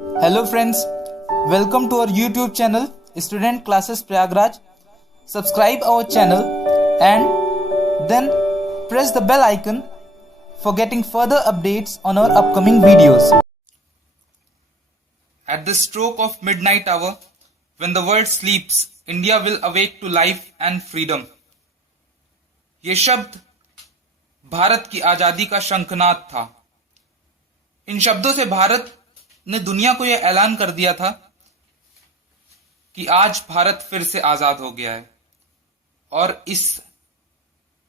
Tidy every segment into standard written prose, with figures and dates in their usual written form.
Hello friends, welcome to our YouTube channel Student Classes Prayagraj. Subscribe our channel and then press the bell icon for getting further updates on our upcoming videos. At the stroke of midnight hour, when the world sleeps, India will awake to life and freedom. ये शब्द भारत की आजादी का शंखनाद था। इन शब्दों से भारत ने दुनिया को यह ऐलान कर दिया था कि आज भारत फिर से आजाद हो गया है। और इस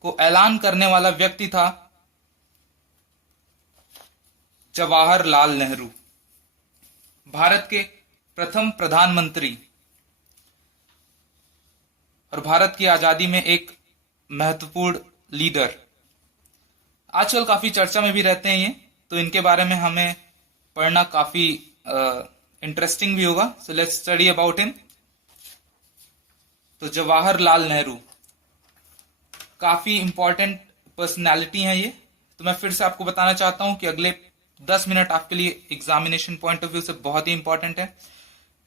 को ऐलान करने वाला व्यक्ति था जवाहरलाल नेहरू, भारत के प्रथम प्रधानमंत्री और भारत की आजादी में एक महत्वपूर्ण लीडर। आजकल काफी चर्चा में भी रहते हैं ये, तो इनके बारे में हमें पढ़ना काफी इंटरेस्टिंग भी होगा। So let's study about him. तो जवाहरलाल नेहरू काफी इंपॉर्टेंट पर्सनालिटी है ये। तो मैं फिर से आपको बताना चाहता हूं कि अगले 10 मिनट आपके लिए एग्जामिनेशन पॉइंट ऑफ व्यू से बहुत ही इंपॉर्टेंट है।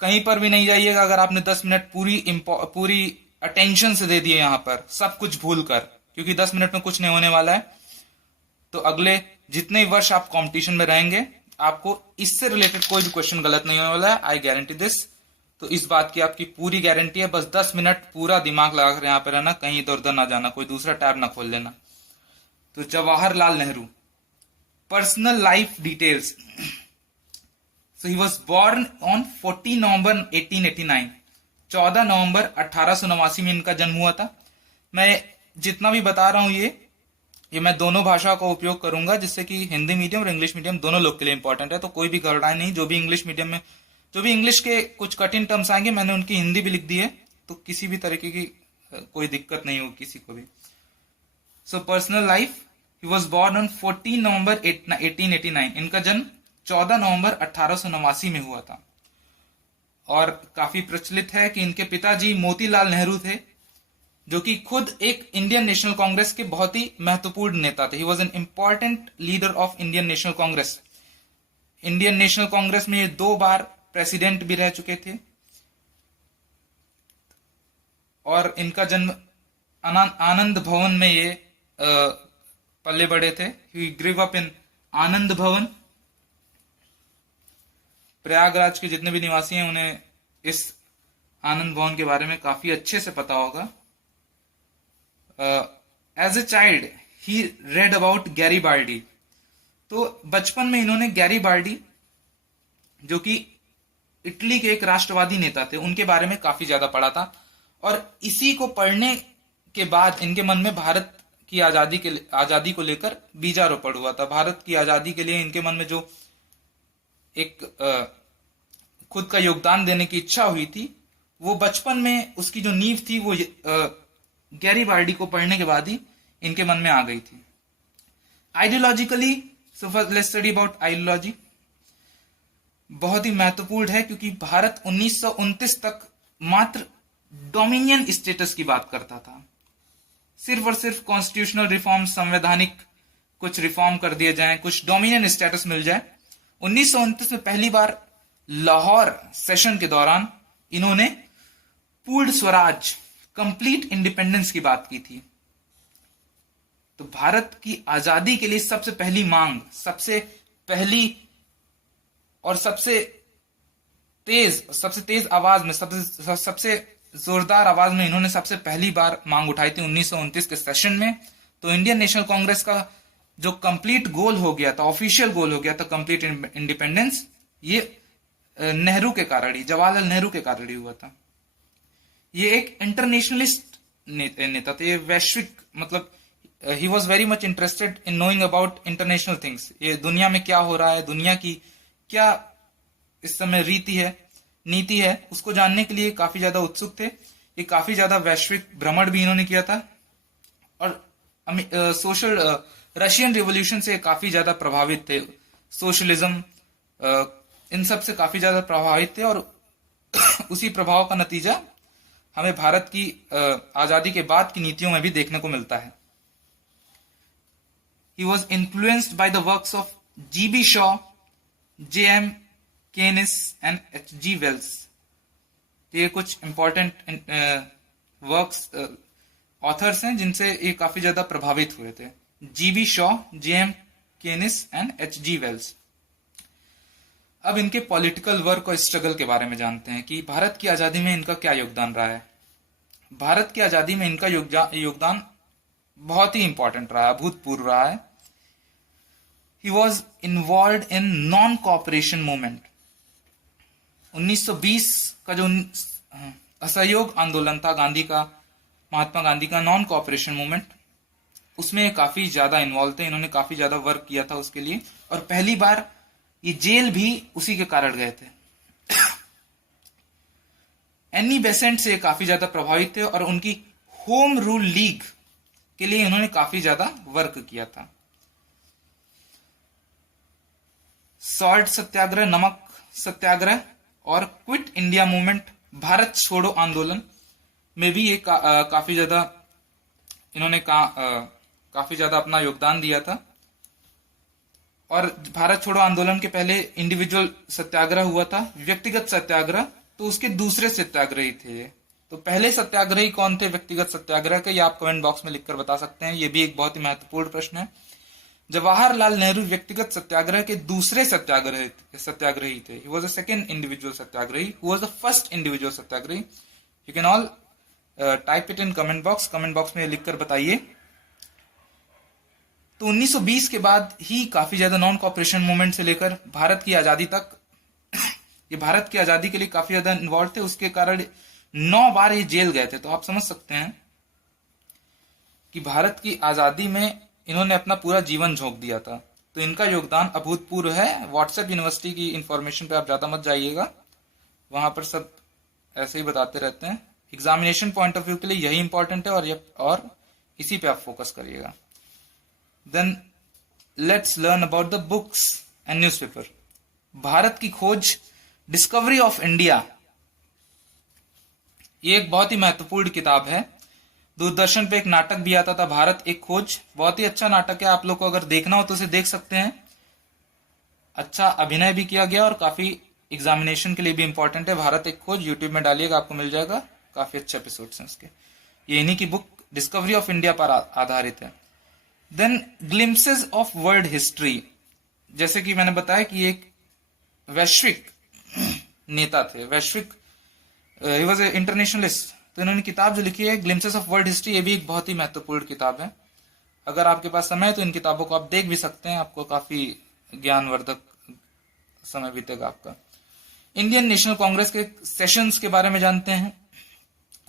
कहीं पर भी नहीं जाइएगा अगर आपने 10 मिनट पूरी अटेंशन से दे दिए यहां पर, सब कुछ भूल कर, क्योंकि 10 मिनट में कुछ नहीं होने वाला है। तो अगले जितने वर्ष आप कंपटीशन में रहेंगे, आपको इससे रिलेटेड कोई भी क्वेश्चन गलत नहीं होने वाला है। I guarantee this. तो इस बात की आपकी पूरी गारंटी है। बस 10 मिनट पूरा दिमाग लगाकर यहां पर रहना, कहीं इधर उधर ना जाना, कोई दूसरा टैब ना खोल लेना। तो Jawaharlal Nehru personal life details. So he was born on 14 नवंबर 1889। 14 नवंबर 1889 में इनका जन्म हुआ था। मैं जितना भी बता रहा हूं ये मैं दोनों भाषा का उपयोग करूंगा, जिससे कि हिंदी मीडियम और इंग्लिश मीडियम दोनों लोग के लिए इंपॉर्टेंट है। तो कोई भी घबराए नहीं। जो भी इंग्लिश मीडियम में जो भी इंग्लिश के कुछ कठिन टर्म्स आएंगे, मैंने उनकी हिंदी भी लिख दी है, तो किसी भी तरीके की कोई दिक्कत नहीं होगी किसी को भी। So personal life, he was born on 14 नवंबर 1889। इनका जन्म 14 नवंबर 1889 में हुआ था। और काफी प्रचलित है कि इनके पिताजी मोतीलाल नेहरू थे, जो कि खुद एक इंडियन नेशनल कांग्रेस के बहुत ही महत्वपूर्ण नेता थे। He was an important leader of Indian National Congress. Indian National Congress में ये 2 बार प्रेसिडेंट भी रह चुके थे। और इनका जन्म आनंद भवन में ये पले बड़े थे। ही ग्रेव अप इन आनंद भवन। प्रयागराज के जितने भी निवासी हैं उन्हें इस आनंद भवन के बारे में काफी अच्छे से पता होगा। एज ए चाइल्ड ही रेड अबाउट गैरीबाल्डी। तो बचपन में इन्होंने गैरीबाल्डी, जो कि इटली के एक राष्ट्रवादी नेता थे, उनके बारे में काफी ज्यादा पढ़ा था। और इसी को पढ़ने के बाद इनके मन में भारत की आजादी को लेकर बीजारोपण हुआ था। भारत की आजादी के लिए इनके मन में जो एक खुद का योगदान देने की इच्छा हुई थी, वो बचपन में उसकी जो नींव थी वो गैरीबाल्डी को पढ़ने के बाद ही इनके मन में आ गई थी। Ideologically, so first let's study about ideology. बहुत ही महत्वपूर्ण है, क्योंकि भारत 1929 तक मात्र डोमिनियन स्टेटस की बात करता था। सिर्फ और सिर्फ कॉन्स्टिट्यूशनल रिफॉर्म, संवैधानिक कुछ रिफॉर्म कर दिए जाएं, कुछ डोमिनियन स्टेटस मिल जाए। 1929 में पहली बार लाहौर सेशन के दौरान इन्होंने पूर्ण स्वराज, कंप्लीट इंडिपेंडेंस की बात की थी। तो भारत की आजादी के लिए सबसे पहली मांग, सबसे पहली और सबसे तेज आवाज में, सबसे जोरदार आवाज में इन्होंने सबसे पहली बार मांग उठाई थी 1929 के सेशन में। तो इंडियन नेशनल कांग्रेस का जो कंप्लीट गोल हो गया था, ऑफिशियल गोल हो गया था कंप्लीट इंडिपेंडेंस, ये नेहरू के कारण ही, जवाहरलाल नेहरू के कारण ही हुआ था। ये एक इंटरनेशनलिस्ट नेता थे। ये वैश्विक, मतलब he was very much interested in knowing about international things. ये दुनिया में क्या हो रहा है, दुनिया की क्या इस समय नीति है, उसको जानने के लिए काफी ज्यादा उत्सुक थे। ये काफी ज्यादा वैश्विक भ्रमण भी इन्होंने किया था। और सोशल रशियन रिवॉल्यूशन से काफी ज्यादा प्रभावित थे। सोशलिज्म, इन सब से काफी ज्यादा प्रभावित थे। और उसी प्रभाव का नतीजा हमें भारत की आजादी के बाद की नीतियों में भी देखने को मिलता है। He was influenced by the works of G.B. Shaw, J.M. Keynes and H.G. Wells. तो ये कुछ इंपॉर्टेंट वर्क्स ऑथर्स हैं जिनसे ये काफी ज्यादा प्रभावित हुए थे। G.B. शॉ, J.M. Keynes and H.G. Wells. अब इनके पॉलिटिकल वर्क और स्ट्रगल के बारे में जानते हैं कि भारत की आजादी में इनका क्या योगदान रहा है। भारत की आजादी में इनका योगदान बहुत ही इंपॉर्टेंट रहा है, अभूतपूर्व रहा है। He was involve in non cooperation movement. 1920 का जो असहयोग आंदोलन था गांधी का, महात्मा गांधी का नॉन कॉपरेशन मूवमेंट, उसमें काफी ज्यादा इन्वॉल्व थे। इन्होंने काफी ज्यादा वर्क किया था उसके लिए, और पहली बार ये जेल भी उसी के कारण गए थे। एनी बेसेंट से काफी ज्यादा प्रभावित थे और उनकी होम रूल लीग के लिए इन्होंने काफी ज्यादा वर्क किया था। सॉल्ट सत्याग्रह, नमक सत्याग्रह और क्विट इंडिया मूवमेंट, भारत छोड़ो आंदोलन में भी ये काफी ज्यादा इन्होंने काफी ज्यादा अपना योगदान दिया था। और भारत छोड़ो आंदोलन के पहले इंडिविजुअल सत्याग्रह हुआ था, व्यक्तिगत सत्याग्रह तो उसके दूसरे सत्याग्रही थे ये। तो पहले सत्याग्रही कौन थे व्यक्तिगत सत्याग्रह के, ये आप कमेंट बॉक्स में लिखकर बता सकते हैं। ये भी एक बहुत ही महत्वपूर्ण प्रश्न है। जवाहरलाल नेहरू व्यक्तिगत सत्याग्रह के दूसरे सत्याग्रही थे। He was the second individual satyagrahi, who was the first individual satyagrahi. You can all type it in comment box में लिखकर बताइए। तो 1920 के बाद ही काफी ज्यादा नॉन कॉपरेशन मूवमेंट से लेकर भारत की आजादी तक ये भारत की आजादी के लिए काफी ज्यादा इन्वॉल्व थे। उसके कारण 9 बार ये जेल गए थे। तो आप समझ सकते हैं कि भारत की आजादी में इन्होंने अपना पूरा जीवन झोंक दिया था। तो इनका योगदान अभूतपूर्व है। व्हाट्सएप यूनिवर्सिटी की इंफॉर्मेशन पे आप ज्यादा मत जाइएगा, वहां पर सब ऐसे ही बताते रहते हैं। एग्जामिनेशन पॉइंट ऑफ व्यू के लिए यही इंपॉर्टेंट है और इसी पे आप फोकस करिएगा। Then let's learn about the books and newspaper. भारत की खोज, डिस्कवरी ऑफ इंडिया, ये एक बहुत ही महत्वपूर्ण किताब है। दूरदर्शन पे एक नाटक भी आता था, भारत एक खोज। बहुत ही अच्छा नाटक है, आप लोग को अगर देखना हो तो उसे देख सकते हैं। अच्छा अभिनय भी किया गया और काफी एग्जामिनेशन के लिए भी इंपॉर्टेंट है। भारत एक खोज यूट्यूब में डालिएगा, आपको मिल जाएगा। काफी अच्छे एपिसोड्स हैं उसके। ये इन्हीं की बुक डिस्कवरी ऑफ इंडिया पर आधारित है। Then glimpses of world history, जैसे कि मैंने बताया कि एक वैश्विक नेता थे, वैश्विक ही वाज ए इंटरनेशनलिस्ट। तो इन्होंने किताब जो लिखी है ग्लिम्पसेस ऑफ वर्ल्ड हिस्ट्री, ये भी एक बहुत ही महत्वपूर्ण किताब है। अगर आपके पास समय है तो इन किताबों को आप देख भी सकते हैं, आपको काफी ज्ञानवर्धक समय बीतेगा आपका। इंडियन नेशनल कांग्रेस के सेशंस के बारे में जानते हैं,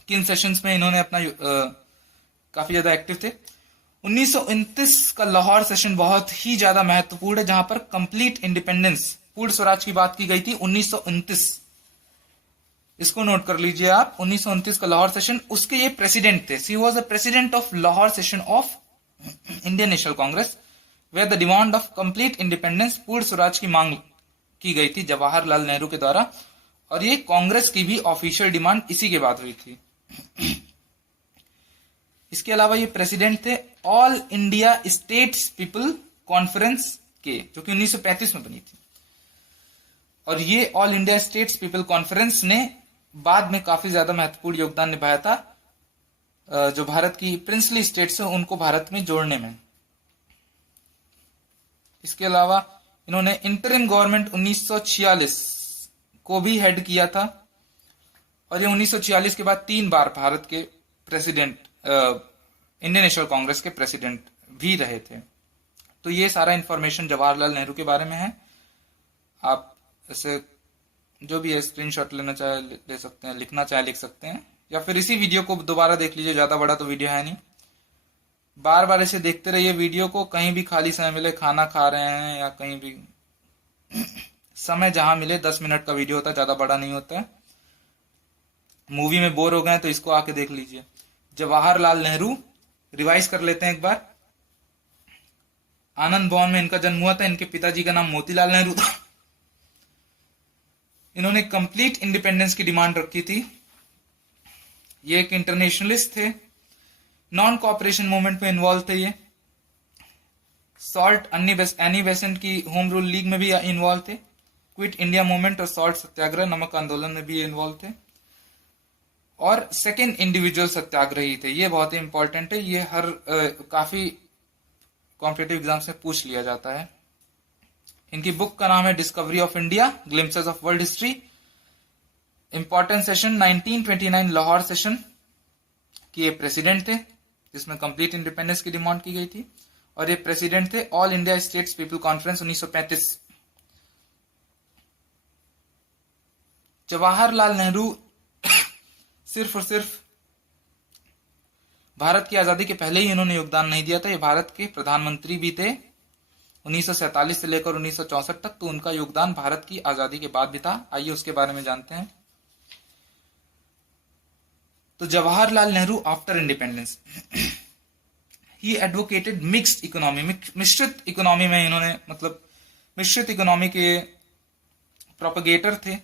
किन सेशंस में इन्होंने अपना काफी ज्यादा एक्टिव थे। 1929 का लाहौर सेशन बहुत ही ज्यादा महत्वपूर्ण है, जहां पर कंप्लीट इंडिपेंडेंस, पूर्ण स्वराज की बात की गई थी। 1929, इसको नोट कर लीजिए आप। 1929 का लाहौर सेशन, उसके ये प्रेसिडेंट थे। She was the president of Lahore session of Indian National Congress, where the demand of complete independence, Purna Swaraj की मांग की गई थी जवाहरलाल नेहरू के द्वारा। और ये कांग्रेस की भी ऑफिशियल डिमांड इसी के बाद हुई थी। इसके अलावा ये प्रेसिडेंट थे all India states people conference के, जो कि 1935 में बनी थी। और ये all India states people conference ने बाद में काफी ज्यादा महत्वपूर्ण योगदान निभाया था, जो भारत की प्रिंसली स्टेट्स है उनको भारत में जोड़ने में। इसके अलावा इन्होंने इंटरिम गवर्नमेंट 1946 को भी हेड किया था। और ये 1946 के बाद 3 बार भारत के प्रेसिडेंट, इंडियन नेशनल कांग्रेस के प्रेसिडेंट भी रहे थे। तो ये सारा इंफॉर्मेशन जवाहरलाल नेहरू के बारे में है। आप इसे जो भी है स्क्रीनशॉट लेना चाहे ले सकते हैं, लिखना चाहे लिख सकते हैं, या फिर इसी वीडियो को दोबारा देख लीजिए। ज्यादा बड़ा तो वीडियो है नहीं, बार बार इसे देखते रहिए वीडियो को। कहीं भी खाली समय मिले, खाना खा रहे हैं या कहीं भी समय जहां मिले, 10 मिनट का वीडियो होता है, ज्यादा बड़ा नहीं होता है। मूवी में बोर हो गए तो इसको आके देख लीजिए। जवाहरलाल नेहरू, रिवाइज कर लेते हैं एक बार। आनंद भवन में इनका जन्म हुआ था। इनके पिताजी का नाम मोतीलाल नेहरू था। इन्होंने कंप्लीट इंडिपेंडेंस की डिमांड रखी थी। ये एक इंटरनेशनलिस्ट थे, नॉन कोऑपरेशन मूवमेंट में इन्वॉल्व थे। ये सॉल्ट एनी बेसेंट की होम रूल लीग में भी इन्वॉल्व थे। क्विट इंडिया मूवमेंट और सॉल्ट सत्याग्रह, नमक आंदोलन में भी इन्वॉल्व थे। और सेकेंड इंडिविजुअल सत्याग्रही थे, ये बहुत ही इंपॉर्टेंट है, ये हर काफी कॉम्पिटेटिव एग्जाम से पूछ लिया जाता है। इनकी बुक का नाम है discovery of India, glimpses of world history. Important session 1929 Lahore session की ये प्रेसिडेंट थे, जिसमें कंप्लीट इंडिपेंडेंस की डिमांड की गई थी। और ये प्रेसिडेंट थे all India states people conference 1935। Jawaharlal Nehru सिर्फ और सिर्फ भारत की आजादी के पहले ही इन्होंने योगदान नहीं दिया था, ये भारत के प्रधानमंत्री भी थे 1947 से लेकर 1964 तक, तो उनका योगदान भारत की आजादी के बाद भी था। आइए उसके बारे में जानते हैं। तो जवाहरलाल नेहरू आफ्टर इंडिपेंडेंस ही एडवोकेटेड मिक्स्ड इकोनॉमी, मिश्रित इकोनॉमी में इन्होंने, मतलब मिश्रित इकोनॉमी के प्रोपगेटर थे।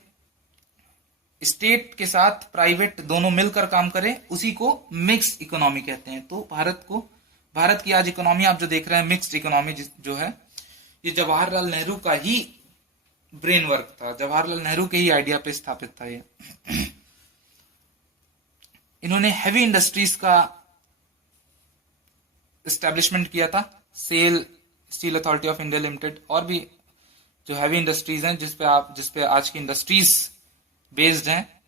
स्टेट के साथ प्राइवेट दोनों मिलकर काम करें, उसी को मिक्स्ड इकोनॉमी कहते हैं। तो भारत की आज इकोनॉमी आप जो देख रहे हैं मिक्स्ड इकोनॉमी जो है, ये जवाहरलाल नेहरू का ही ब्रेन वर्क था, जवाहरलाल नेहरू के ही आइडिया पे स्थापित था ये। इन्होंने हैवी इंडस्ट्रीज का एस्टेब्लिशमेंट किया था, SAIL steel authority of India limited, और भी जो हैवी इंडस्ट्रीज हैं जिसपे आज की इंडस्ट्रीज बेस्ड हैं,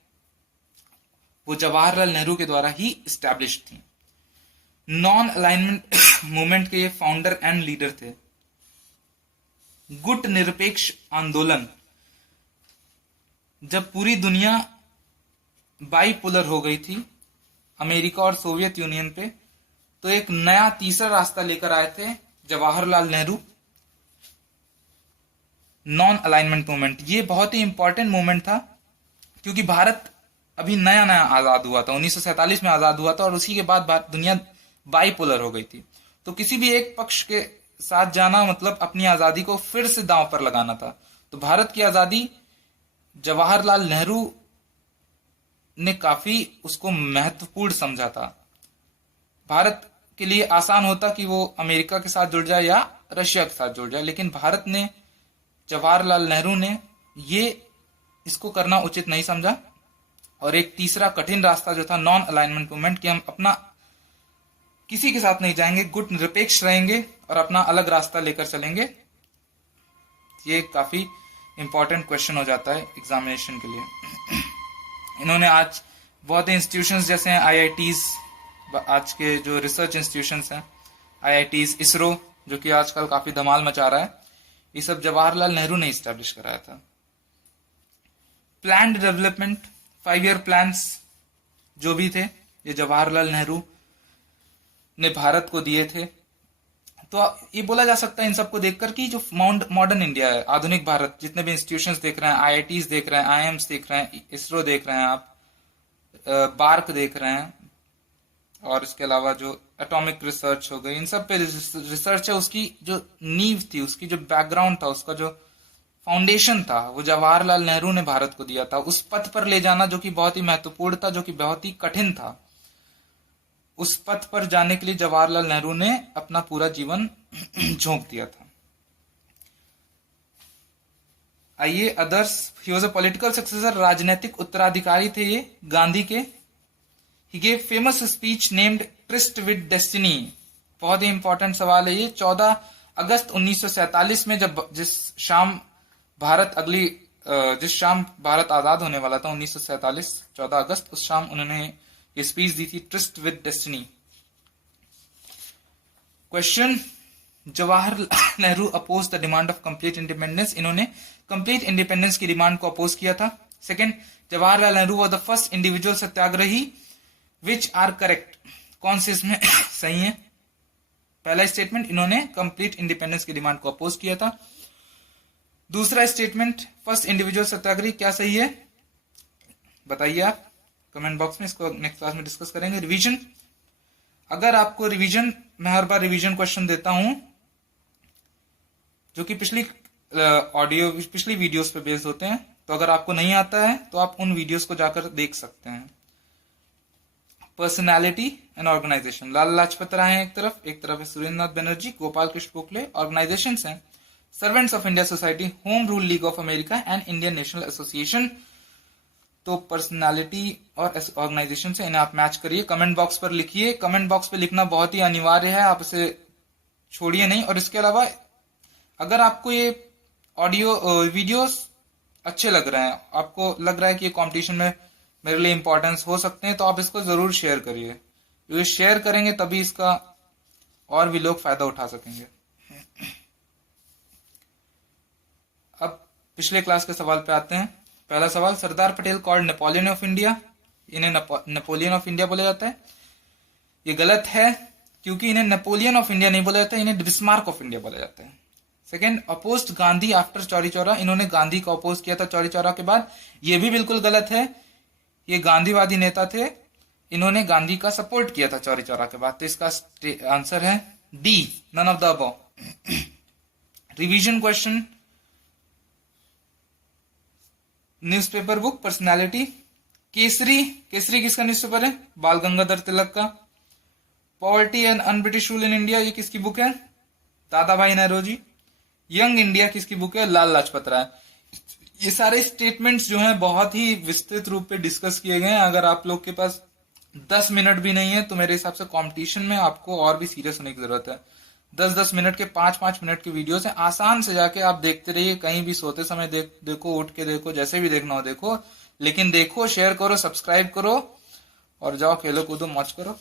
वो जवाहरलाल नेहरू के द्वारा ही एस्टैब्लिश थी। नॉन अलाइनमेंट मूवमेंट के ये फाउंडर एंड लीडर थे। गुट निरपेक्ष आंदोलन, जब पूरी दुनिया बाइपोलर हो गई थी अमेरिका और सोवियत यूनियन पे, तो एक नया तीसरा रास्ता लेकर आए थे Jawaharlal Nehru, non alignment movement. ये बहुत ही इंपॉर्टेंट मूवमेंट था, क्योंकि भारत अभी नया नया आजाद हुआ था, 1947 में आजाद हुआ था, और उसी के बाद दुनिया बाइपोलर हो गई थी। तो किसी भी एक पक्ष के साथ जाना मतलब अपनी आजादी को फिर से दांव पर लगाना था। तो भारत की आजादी जवाहरलाल नेहरू ने काफी उसको महत्वपूर्ण समझा था। भारत के लिए आसान होता कि वो अमेरिका के साथ जुड़ जाए या रशिया के साथ जुड़ जाए, लेकिन भारत ने, जवाहरलाल नेहरू ने ये इसको करना उचित नहीं समझा, और एक तीसरा कठिन रास्ता जो था नॉन अलाइनमेंट मूवमेंट, कि हम अपना किसी के साथ नहीं जाएंगे, गुट निरपेक्ष रहेंगे और अपना अलग रास्ता लेकर चलेंगे। ये काफी इंपॉर्टेंट क्वेश्चन हो जाता है एग्जामिनेशन के लिए। इन्होंने आज बहुत इंस्टीट्यूशंस जैसे हैं आईआईटीज, आज के जो रिसर्च इंस्टीट्यूशंस हैं आईआईटीज, इसरो जो कि आजकल काफी धमाल मचा रहा है, ये सब जवाहरलाल नेहरू ने इस्टेब्लिश कराया था। प्लान्ड डेवलपमेंट, 5 ईयर प्लान्स जो भी थे, ये जवाहरलाल नेहरू ने भारत को दिए थे। तो ये बोला जा सकता है इन सबको देखकर कि जो मॉडर्न इंडिया है, आधुनिक भारत, जितने भी इंस्टीट्यूशंस देख रहे हैं, आईआईटीज देख रहे हैं, आईएम्स देख रहे हैं, इसरो देख रहे हैं, आप बार्क देख रहे हैं, और इसके अलावा जो एटॉमिक रिसर्च हो गई, इन सब पे रिसर्च है, उसकी जो नींव थी, उसकी जो बैकग्राउंड था, उसका जो फाउंडेशन था, वो जवाहरलाल नेहरू ने भारत को दिया था। उस पथ पर ले जाना जो कि बहुत ही महत्वपूर्ण था, जो कि बहुत ही कठिन था, उस पथ पर जाने के लिए जवाहरलाल नेहरू ने अपना पूरा जीवन झोंक दिया था। आइए others, he was a political successor, राजनीतिक उत्तराधिकारी थे ये गांधी के। He gave famous speech named tourist with destiny, बहुत ही इंपॉर्टेंट सवाल है ये। 14 अगस्त 1947 में, जिस शाम भारत आजाद होने वाला था 1947 14 अगस्त, उस शाम उन्होंने ये स्पीच दी थी, tryst with destiny. Question, Jawaharlal Nehru oppose the demand of complete independence, इन्होंने कंप्लीट इंडिपेंडेंस की डिमांड को अपोज किया था। Second, Jawaharlal Nehru was the first individual satyagrahi, which are correct, कौन से इसमें सही है? पहला स्टेटमेंट, इन्होंने कंप्लीट इंडिपेंडेंस की डिमांड को अपोज किया था। दूसरा स्टेटमेंट, फर्स्ट इंडिविजुअल सत्याग्रही, क्या सही है बताइए आप कमेंट बॉक्स में, इसको नेक्स्ट क्लास में डिस्कस करेंगे। रिवीजन, अगर आपको रिवीजन, मैं हर बार रिवीजन क्वेश्चन देता हूं जो कि पिछली वीडियोस पे बेस्ड होते हैं, तो अगर आपको नहीं आता है तो आप उन वीडियोस को जाकर देख सकते हैं। Personality and organisation, Lala Lajpat Rai हैं एक तरफ है सुरेंद्र नाथ बनर्जी, गोपाल कृष्ण गोखले। ऑर्गेनाइजेशंस हैं servants of India society, home rule league of America and Indian national association. तो पर्सनालिटी और ऑर्गेनाइजेशन से इन्हें आप मैच करिए, कमेंट बॉक्स पर लिखिए। कमेंट बॉक्स पर लिखना बहुत ही अनिवार्य है, आप इसे छोड़िए नहीं। और इसके अलावा अगर आपको ये ऑडियो वीडियोस अच्छे लग रहे हैं, आपको लग रहा है कि ये कंपटीशन में मेरे लिए इंपॉर्टेंस हो सकते हैं, तो आप इसको जरूर शेयर करिए, क्योंकि शेयर करेंगे तभी इसका और भी लोग फायदा उठा सकेंगे। अब पिछले क्लास के सवाल पे आते हैं। पहला सवाल, Sardar Patel called Napoleon of India, इन्हें नेपोलियन ऑफ इंडिया बोला जाता है। ये गलत है, क्योंकि इन्हें नेपोलियन ऑफ इंडिया नहीं बोला जाता, इन्हें बिस्मार्क ऑफ इंडिया बोला जाता है। Second, opposed Gandhi after Chauri Chaura, इन्होंने गांधी को अपोज किया था चौरी चौरा के बाद, ये भी बिल्कुल गलत है। ये गांधीवादी नेता थे, इन्होंने गांधी का सपोर्ट किया था चौरी चौरा के बाद। तो इसका आंसर है D, none of the above. Revision question, newspaper book personality, Kesari, Kesari किसका न्यूज़पेपर है? बाल गंगाधर तिलक का। Poverty and un British rule in India, ये किसकी बुक है? दादा भाई नौरोजी। यंग इंडिया किसकी बुक है? लाल लाजपत राय। ये सारे स्टेटमेंट्स जो हैं बहुत ही विस्तृत रूप पे डिस्कस किए गए हैं। अगर आप लोग के पास 10 मिनट भी नहीं है तो मेरे हिसाब से कंपटीशन में आपको और भी सीरियस होने की जरूरत है। 10-10 मिनट के 5-5 मिनट के वीडियोस हैं, आसान से जाके आप देखते रहिए, कहीं भी सोते समय देखो, उठ के देखो, जैसे भी देखना हो देखो, लेकिन देखो, शेयर करो, सब्सक्राइब करो और जाओ खेलो कूदो मौज करो।